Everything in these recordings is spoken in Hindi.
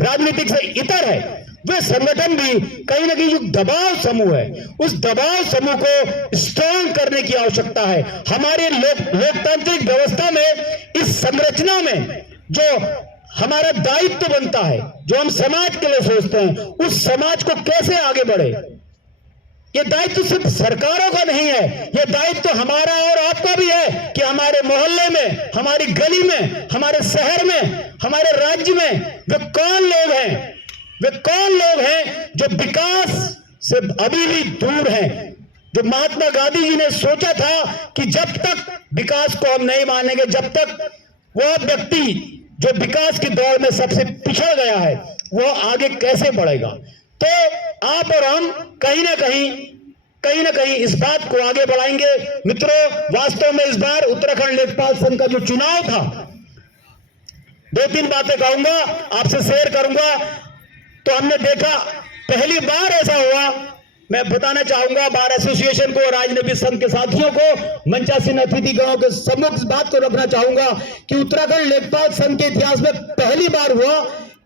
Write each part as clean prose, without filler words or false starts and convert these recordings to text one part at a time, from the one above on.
राजनीतिक से इतर है, वे संगठन भी कहीं ना कहीं जो दबाव समूह है, उस दबाव समूह को स्ट्रांग करने की आवश्यकता है। हमारे लोकतांत्रिक व्यवस्था में, इस संरचना में जो हमारा दायित्व बनता है, जो हम समाज के लिए सोचते हैं, उस समाज को कैसे आगे बढ़े, ये दायित्व सिर्फ सरकारों का नहीं है, ये दायित्व हमारा और आपका भी है कि हमारे मोहल्ले में, हमारी गली में, हमारे शहर में, हमारे राज्य में वे कौन लोग हैं, वे कौन लोग हैं जो विकास से अभी भी दूर हैं। जो महात्मा गांधी जी ने सोचा था कि जब तक विकास को हम नहीं मानेंगे, जब तक वह व्यक्ति जो विकास की दौड़ में सबसे पिछड़ गया है, वह आगे कैसे बढ़ेगा। तो आप और हम कहीं ना कहीं इस बात को आगे बढ़ाएंगे। मित्रों, वास्तव में इस बार उत्तराखंड लेखपाल संघ का जो चुनाव था, 2-3 बातें कहूंगा, आपसे शेयर करूंगा। तो हमने देखा, पहली बार ऐसा हुआ, मैं बताना चाहूंगा बार एसोसिएशन को, राजनीतिक संघ के साथियों को, मंचासीन अतिथिगणों के सम्मुख इस बात को रखना चाहूंगा कि उत्तराखंड लेखपाल संघ के इतिहास में पहली बार हुआ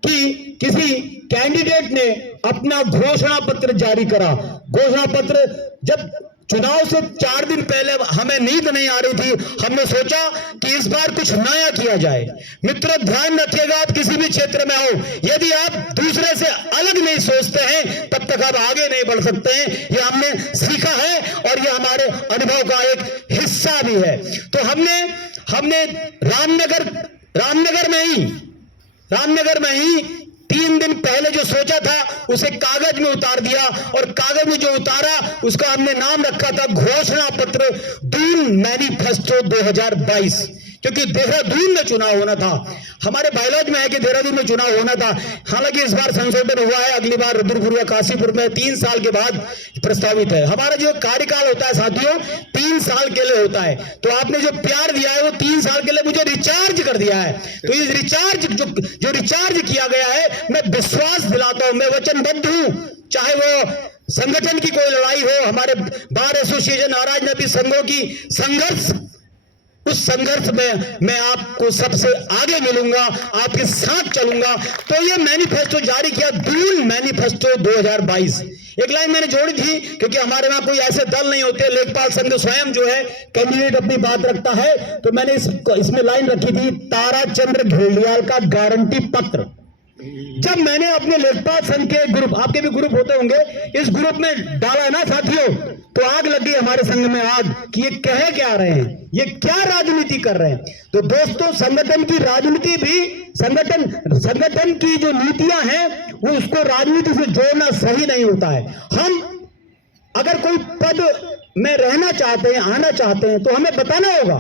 कि किसी कैंडिडेट ने अपना घोषणा पत्र जारी करा। घोषणा पत्र, जब चुनाव से 4 दिन पहले हमें नींद नहीं आ रही थी, हमने सोचा कि इस बार कुछ नया किया जाए। मित्रों, ध्यान रखिएगा, आप किसी भी क्षेत्र में हो, यदि आप दूसरे से अलग नहीं सोचते हैं, तब तक आप आगे नहीं बढ़ सकते हैं। यह हमने सीखा है और यह हमारे अनुभव का एक हिस्सा भी है। तो हमने रामनगर में ही 3 दिन पहले जो सोचा था उसे कागज में उतार दिया, और कागज में जो उतारा उसका हमने नाम रखा था घोषणा पत्र दून मैनिफेस्टो 2022, क्योंकि देहरादून में चुनाव होना था। हमारे बायोलॉजी में है कि देहरादून में चुनाव होना था। हालांकि इस बार संशोधन हुआ है, अगली बार रुद्रपुर या काशीपुर में 3 साल के बाद प्रस्तावित है। हमारा जो कार्यकाल होता है साथियों, 3 साल के लिए होता है। तो आपने जो प्यार दिया है वो 3 साल के लिए मुझे रिचार्ज कर दिया है। तो इस रिचार्ज जो रिचार्ज किया गया है, मैं विश्वास दिलाता हूं, मैं वचनबद्ध हूं, चाहे वो संगठन की कोई लड़ाई हो, हमारे बार एसोसिएशन और राजनीतिक संघों की संघर्ष, उस संघर्ष में मैं आपको सबसे आगे मिलूंगा, आपके साथ चलूंगा। तो ये मैनिफेस्टो जारी किया, दून मैनिफेस्टो 2022। एक लाइन मैंने जोड़ी थी, क्योंकि हमारे वहां कोई ऐसे दल नहीं होते, लेखपाल संघ स्वयं जो है कैंडिडेट अपनी बात रखता है, तो मैंने इसमें लाइन रखी थी, ताराचंद्र घेलियाल का गारंटी पत्र। जब मैंने अपने लेखपाल संघ के ग्रुप, आपके भी ग्रुप होते होंगे, इस ग्रुप में डाला ना साथियों, तो आग लग गई हमारे संघ में आग कि ये कह क्या रहे हैं, ये क्या राजनीति कर रहे हैं। तो दोस्तों, संगठन की राजनीति भी, संगठन की जो नीतियां हैं वो उसको राजनीति से जोड़ना सही नहीं होता है। हम अगर कोई पद में रहना चाहते हैं, आना चाहते हैं, तो हमें बताना होगा।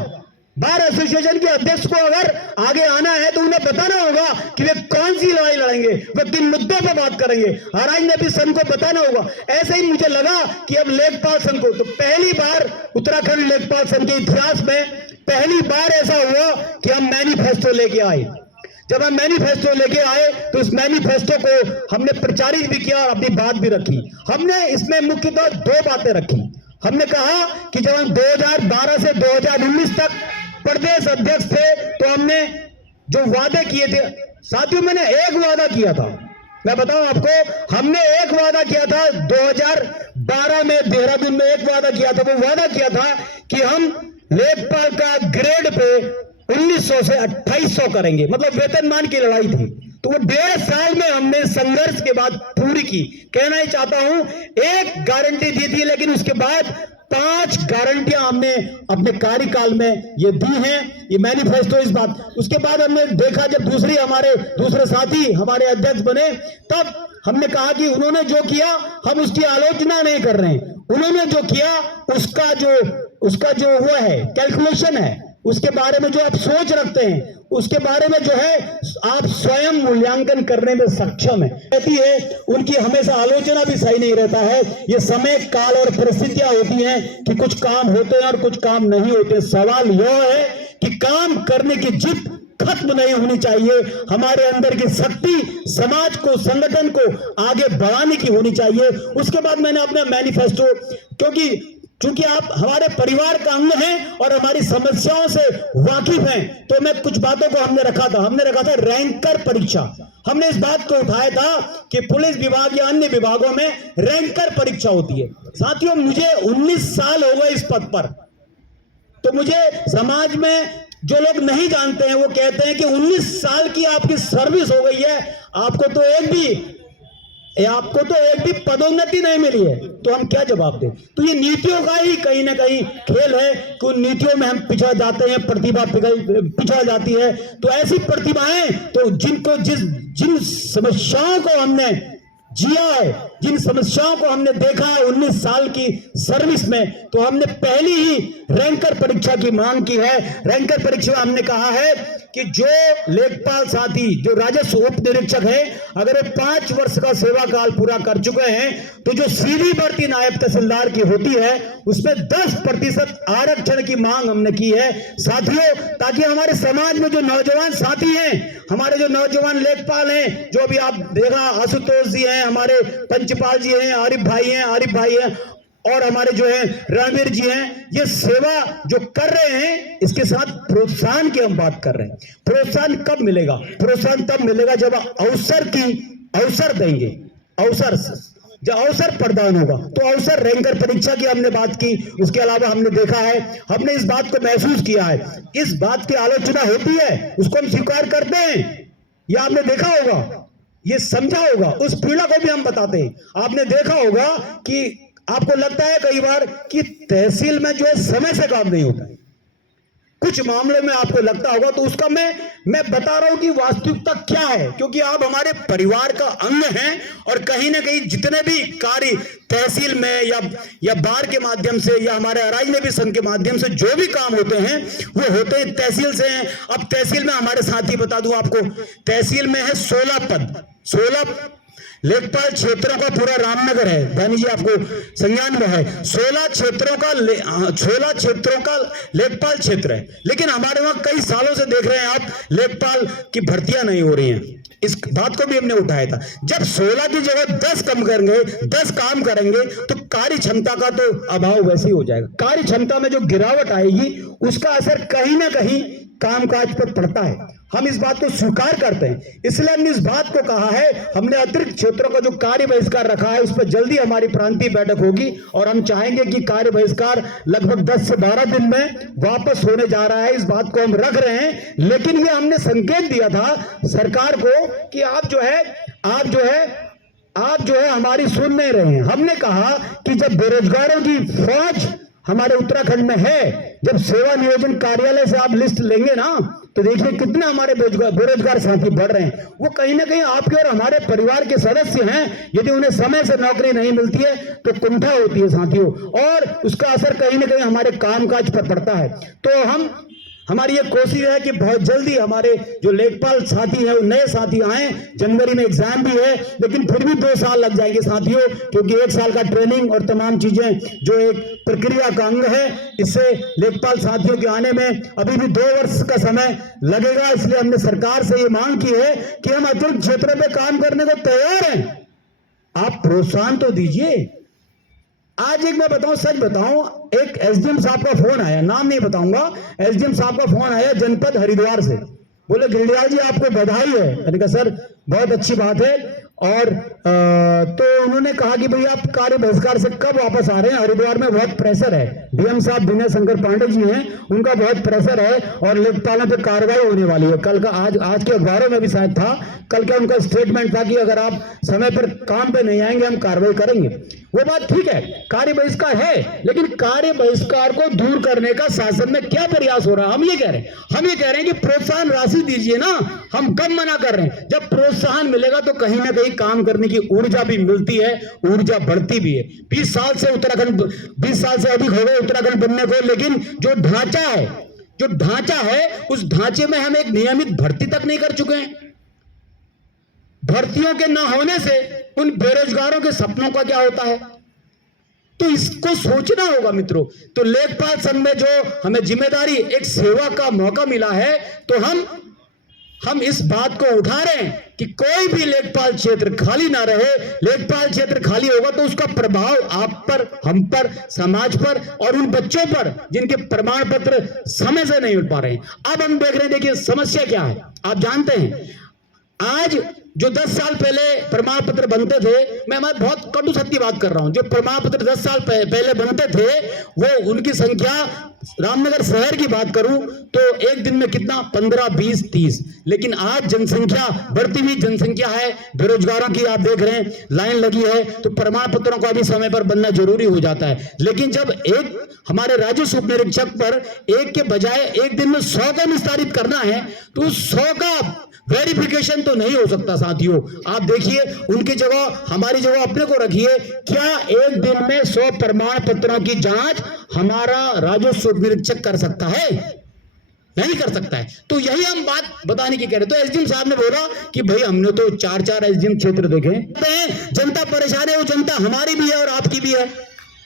बार एसोसिएशन के अध्यक्ष को अगर आगे आना है तो उन्हें बताना होगा कि वे कौन सी लड़ाई लड़ेंगे, वे किन मुद्दों पर बात करेंगे। राजनीतिक संघ को बताना होगा। ऐसे ही मुझे लगा कि अब लेखपाल संघ को, तो पहली बार उत्तराखंड लेखपाल संघ के इतिहास में पहली बार ऐसा हुआ कि हम मैनिफेस्टो लेके आए। जब हम मैनिफेस्टो लेके आए तो इस मैनिफेस्टो को हमने प्रचारित भी किया और अपनी बात भी रखी। हमने इसमें मुख्यतः 2 बातें रखी। हमने कहा कि जब हम 2012 से 2019 तक प्रदेश अध्यक्ष थे, तो हमने जो वादे किए थे साथियों, मैंने एक वादा किया था, मैं बताऊं आपको, हमने एक वादा किया था 2012 में देहरादून में, एक वादा किया था। वो वादा किया था कि हम लेखपाल का ग्रेड पे 1900 से 2800 करेंगे, मतलब वेतनमान की लड़ाई थी। तो वो 1.5 साल में हमने संघर्ष के बाद पूरी की। कहना ही चाहता हूं, एक गारंटी दी थी, लेकिन उसके बाद 5 गारंटियां हमने अपने कार्यकाल में ये दी हैं। ये मैनिफेस्टो इस बात, उसके बाद हमने देखा, जब दूसरे साथी हमारे अध्यक्ष बने, तब हमने कहा कि उन्होंने जो किया हम उसकी आलोचना नहीं कर रहे हैं। उन्होंने जो किया उसका जो हुआ है कैलकुलेशन है, उसके बारे में जो आप सोच रखते हैं, उसके बारे में जो है आप स्वयं मूल्यांकन करने में सक्षम है। कहती है उनकी हमेशा आलोचना भी सही नहीं रहता है। ये समय, काल और परिस्थितियां होती हैं कि कुछ काम होते हैं और कुछ काम नहीं होते। सवाल यह है कि काम करने की जिद खत्म नहीं होनी चाहिए। हमारे अंदर की शक्ति समाज को, संगठन को आगे बढ़ाने की होनी चाहिए। उसके बाद मैंने अपना मैनिफेस्टो, क्योंकि क्योंकि आप हमारे परिवार का अंग हैं और हमारी समस्याओं से वाकिफ हैं, तो मैं कुछ बातों को हमने रखा था रैंकर परीक्षा। हमने इस बात को उठाया था कि पुलिस विभाग या अन्य विभागों में रैंकर परीक्षा होती है। साथियों, मुझे 19 साल हो गए इस पद पर, तो मुझे समाज में जो लोग नहीं जानते हैं वो कहते हैं कि 19 साल की आपकी सर्विस हो गई है, आपको तो एक भी पदोन्नति नहीं मिली है, तो हम क्या जवाब दें? तो ये नीतियों का ही कहीं ना कहीं खेल है कि उन नीतियों में हम पिछड़ जाते हैं, प्रतिभा पिछड़ जाती है। तो ऐसी प्रतिभाएं तो जिन समस्याओं को हमने जिया है, जिन समस्याओं को हमने देखा है 19 साल की सर्विस में, तो हमने पहली ही रैंकर परीक्षा की मांग की है। रैंकर परीक्षा में हमने कहा है कि जो लेखपाल साथी, जो राजस्व उप निरीक्षक है, अगर वो 5 वर्ष का सेवा काल पूरा कर चुके हैं, तो जो सीधी भर्ती नायब तहसीलदार की होती है उसमें 10% आरक्षण की मांग हमने की है साथियों, ताकि हमारे समाज में जो नौजवान साथी हैं, हमारे जो नौजवान लेखपाल हैं, जो अभी आप देखा आशुतोष जी हैं, हमारे पंचपाल जी हैं, आरिफ भाई हैं और हमारे जो है रणवीर जी हैं, ये सेवा जो कर रहे हैं, इसके साथ प्रोत्साहन की हम बात कर रहे हैं। प्रोत्साहन कब मिलेगा? प्रोत्साहन तब मिलेगा जब अवसर देंगे, जब अवसर प्रदान होगा। तो अवसर रैंकर परीक्षा की हमने बात की, उसके अलावा हमने देखा है, हमने इस बात को महसूस किया है, इस बात की आलोचना होती है, उसको हम स्वीकार करते हैं। यह आपने देखा होगा, ये समझा होगा, उस पीड़ा को भी हम बताते हैं। आपने देखा होगा कि आपको लगता है कई बार कि तहसील में जो है समय से काम नहीं होता है, कुछ मामले में आपको लगता होगा, तो उसका मैं बता रहा हूं कि वास्तविकता क्या है, क्योंकि आप हमारे परिवार का अंग हैं और कहीं ना कहीं जितने भी कार्य तहसील में या बार के माध्यम से या हमारे अराजनबी संघ के माध्यम से जो भी काम होते हैं वो होते हैं तहसील से हैं। अब तहसील में हमारे साथी, बता दूं आपको, तहसील में है 16 पद, 16 लेखपाल क्षेत्रों का पूरा रामनगर है, धनी जी आपको संज्ञान में है, 16 क्षेत्रों का लेखपाल क्षेत्र है। लेकिन हमारे वहां कई सालों से देख रहे हैं आप, लेखपाल की भर्तियां नहीं हो रही हैं। इस बात को भी हमने उठाया था। जब 16 की जगह 10 कम करेंगे, 10 काम करेंगे, तो कार्य क्षमता का तो अभाव वैसे ही हो जाएगा। कार्य क्षमता में जो गिरावट आएगी उसका असर कहीं ना कहीं कामकाज पर पड़ता है। हम इस बात को स्वीकार करते हैं, इसलिए हमने इस बात को कहा है, हमने अतिरिक्त क्षेत्रों का जो कार्य बहिष्कार रखा है उस पर जल्दी हमारी प्रांतीय बैठक होगी और हम चाहेंगे कि कार्य बहिष्कार लगभग 10 से 12 दिन में वापस होने जा रहा है। इस बात को हम रख रहे हैं, लेकिन ये हमने संकेत दिया था सरकार को कि आप जो है हमारी सुन नहीं रहे हैं। हमने कहा कि जब बेरोजगारों की फौज हमारे उत्तराखंड में है, जब सेवा नियोजन कार्यालय से आप लिस्ट लेंगे ना, तो देखिए कितने हमारे बेरोजगार साथी बढ़ रहे हैं। वो कहीं ना कहीं आपके और हमारे परिवार के सदस्य हैं। यदि उन्हें समय से नौकरी नहीं मिलती है तो कुंठा होती है साथियों, और उसका असर कहीं ना कहीं हमारे कामकाज पर पड़ता है। तो हमारी ये कोशिश है कि बहुत जल्दी हमारे जो लेखपाल साथी हैं वो नए साथी आए। जनवरी में एग्जाम भी है, लेकिन फिर भी 2 साल लग जाएंगे साथियों, क्योंकि 1 साल का ट्रेनिंग और तमाम चीजें जो एक प्रक्रिया का अंग है, इससे लेखपाल साथियों के आने में अभी भी 2 वर्ष का समय लगेगा। इसलिए हमने सरकार से ये मांग की है कि हम अतिरिक्त क्षेत्रों पर काम करने को तैयार हैं, आप प्रोत्साहन तो दीजिए। आज एक मैं बताऊं, सच बताऊं, एक एसडीएम साहब का फोन आया, नाम नहीं बताऊंगा, एसडीएम साहब का फोन आया जनपद हरिद्वार से। बोले गिरिराज जी आपको बधाई है। मैंने कहा सर बहुत अच्छी बात है। और तो उन्होंने कहा कि भाई आप कार्य बहिष्कार से कब वापस आ रहे हैं? हरिद्वार में बहुत प्रेशर है, डीएम साहब विनय शंकर पांडे जी हैं, उनका बहुत प्रेशर है और लेखपालों पे कार्रवाई होने वाली है। कल का आज के अखबारों में भी शायद था, कल का उनका स्टेटमेंट था कि अगर आप समय पर काम पे नहीं आएंगे हम कार्रवाई करेंगे। वो बात ठीक है, कार्य बहिष्कार है, लेकिन कार्य बहिष्कार को दूर करने का शासन में क्या प्रयास हो रहा है? हम ये कह रहे हैं कि प्रोत्साहन राशि दीजिए ना। हम कब मना कर रहे हैं? जब प्रोत्साहन मिलेगा तो कहीं ना कहीं काम करने की ऊर्जा भी मिलती है, ऊर्जा बढ़ती भी है। 20 साल से अधिक हो गए उत्तराखंड बनने को, लेकिन जो ढांचा है उस ढांचे में हम एक नियमित भर्ती तक नहीं कर चुके हैं। भर्तियों के न होने से उन बेरोजगारों के सपनों का क्या होता है? तो इसको सोचना होगा मित्रों। तो लेखपाल संघ में जो हमें जिम्मेदारी, एक सेवा का मौका मिला है, तो हम हम इस बात को उठा रहे हैं कि कोई भी लेखपाल क्षेत्र खाली ना रहे। लेखपाल क्षेत्र खाली होगा तो उसका प्रभाव आप पर, हम पर, समाज पर और उन बच्चों पर जिनके प्रमाण पत्र समय से नहीं मिल पा रहे हैं। अब हम देख रहे हैं, देखिए समस्या क्या है। आप जानते हैं आज जो 10 साल पहले प्रमाण पत्र बनते थे, मैं बहुत कटु सत्य बात कर रहा हूं, जो प्रमाण पत्र 10 साल पहले बनते थे वो उनकी संख्या, रामनगर शहर की बात करूं तो एक दिन में कितना 15, 20, 30, लेकिन आज जनसंख्या बढ़ती हुई जनसंख्या है, बेरोजगारों की आप देख रहे हैं लाइन लगी है, तो प्रमाण पत्रों का भी समय पर बनना जरूरी हो जाता है। लेकिन जब एक हमारे राजस्व उप निरीक्षक पर एक के बजाय एक दिन में 100 का निस्तारित करना है तो उस 100 का वेरिफिकेशन तो नहीं हो सकता साथियों। आप देखिए उनकी जगह हमारी जगह अपने को रखिए, क्या एक दिन में 100 प्रमाण पत्रों की जांच हमारा राजस्व उप निरीक्षक कर सकता है? नहीं कर सकता है। तो यही हम बात बताने की कह रहे। तो एसडीएम साहब ने बोला कि भाई हमने तो 4 एसडीएम क्षेत्र देखे, जनता परेशान है, वो जनता हमारी भी है और आपकी भी है।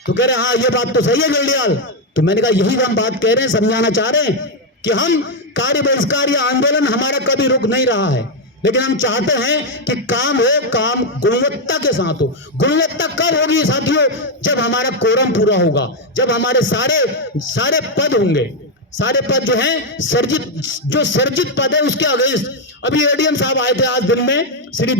तो कह रहे हाँ ये बात तो सही है गर्डियाल। तो मैंने कहा यही हम बात कह रहे हैं, समझाना चाह रहे हैं कि हम कार्य बहिष्कार या आंदोलन हमारा कभी रुक नहीं रहा है, लेकिन हम चाहते हैं कि काम हो, काम गुणवत्ता के साथ हो। गुणवत्ता कब होगी साथियों? जब हमारा कोरम पूरा होगा, जब हमारे सारे पद होंगे, सारे पद जो हैं सर्जित पद है उसके अगेंस्ट। अभी एडीएम साहब आए थे आज दिन में, श्री